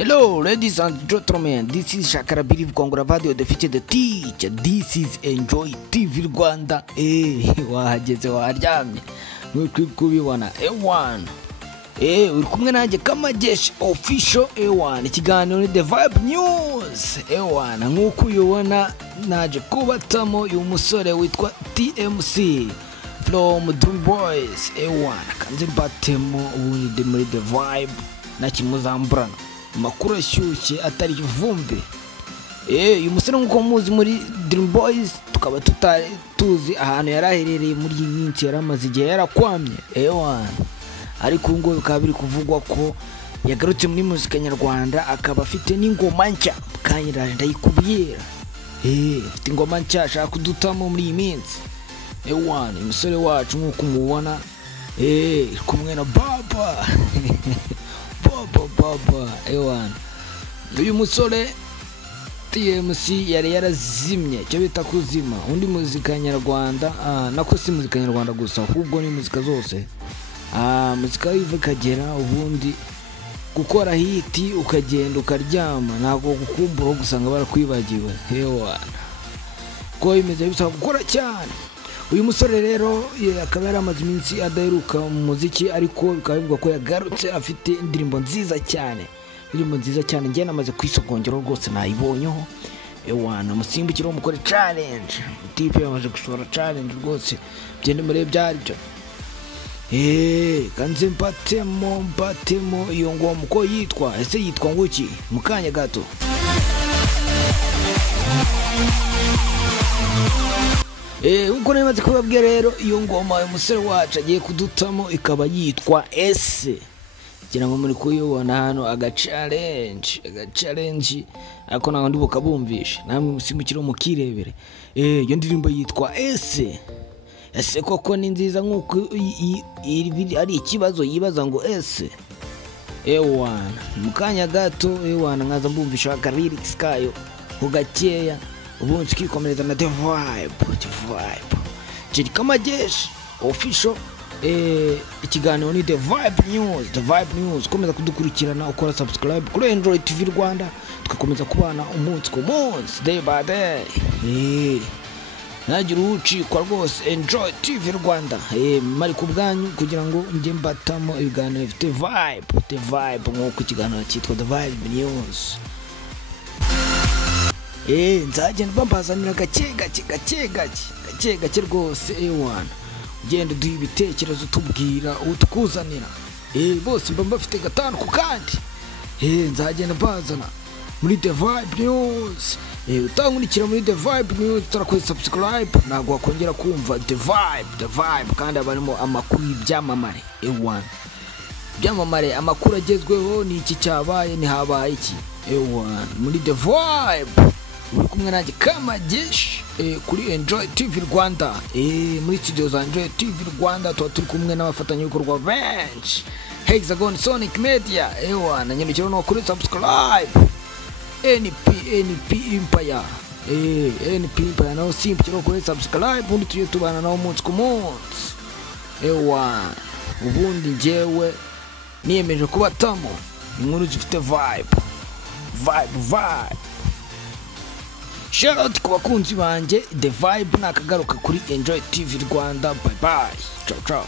Hello, ladies and gentlemen. This is Shakarabiri Kongora Radio, the feature, the teacher. This is Enjoy TV Rwanda. Wahageze waryamye. Nuko kubibona. Ewan. Uri kumwe nanjye Kamajeshi official Ewan. Ikiganiro ni The Vibe News. Ewan, nkuko uyibona naje kubatamo uyu musore witwa TMC from Dream Boys. Ewan, kanze batemo ubundi muri The Vibe na kimuzamburana. Makuru ashyushye atari ivumbi. Uyu musore nkuko muzi muri Dream Boys tukaba tuzi ahantu yaraherereye muri iyi minsi yaramaze igihe yarakwamye. Ariko ngo bikaba biri kuvugwa ko yagarutse muri muzika nyarwanda akaba afite n'ingoma nshya kandi ndayikubwira. Afite ingoma nshya ashaka kudutamo muri iyi minsi. Umusore wacu nkuko mubona kumwe na Baba uyu musore TMC yari yarazimye cyo bita kuzima undi muzika nyarwanda nako si muzika nyarwanda gusa ahubwo ni muzika zose muzika yive kagera ubundi gukora hiti ukagenda ukaryama ntabwo gukumbura gusanga barakwibagiwe ko imeze bisaba gukora cyane. Uyu musore rero akaba yaramaze iminsi adaheruka mu muziki ariko bikaba bivuga ko yagarutse afite indirimbo nziza cyane. Indirimbo nziza cyane njye namaze kwisogongera rwose nayibonyeho. Musimbukira umukore challenge. Tipe yamaze gushora challenge rwose. Byende muri byari byo. Kanze mbatemo iyo ngoma uko yitwa. Ese yitwa nguki? Mukanya gato. Uko nemaze kubabwira rero iyo ngoma uyu musore wacu agiye kudutamo ikaba yitwa S. Gira ngo muri kuyibona hano aga challenge ariko naho ndibuka bumvishe namwe musimbukira mukirebere. Iyo ndirimbo yitwa S. Ese koko ni nziza nkuko ari ikibazo yibaza ngo S. Mukanya gato nkaza mbumvisha aka lyrics kayo ugakeya ubundi twikomereza na The Vibe. Jiri Kamajeshi official ikiganiro ni The Vibe News. Komeza kudukurikirana ukora subscribe kuri Enjoy TV Rwanda tugakomeza kubana umunsi ku munsi day by day. Nagira ucikwa rwose Enjoy TV Rwanda mari ku bwanyu kugira ngo njye mbatamo ibiganiro bifite The Vibe nkuko ikiganiro cyitwa The Vibe News. Nzagenda bambazanira gake gake rwose ugenda duha ibitekerezo tubwira utukuzanira bose mba bafite gatanu ku kandi nzagenda mbazana muri The Vibe News. Utankurikira muri The Vibe News turakoze subscribe ntabwo wakongera kumva The Vibe kandi abarimo amakuru y'ibyamamare byamamare amakuru agezweho ni iki cyabaye ni habaye iki muri The Vibe. Uri kumwe nanjye Kamajeshi kuri Enjoy TV Rwanda muri studio za Enjoy TV Rwanda turi kumwe n'abafatanyabikorwa benshi Hexagon Sonic Media na nyarukiro no kuri subscribe NP Empire naho simpukira kuri subscribe ubundi tujye tubana naho umunsi ku munsi ubundi njyewe niyemeje kubatamo inkuru zifite vibe. Shout out ku bakunzi banjye The Vibe nakagaruka kuri Enjoy TV Rwanda. Bye bye. Ciao.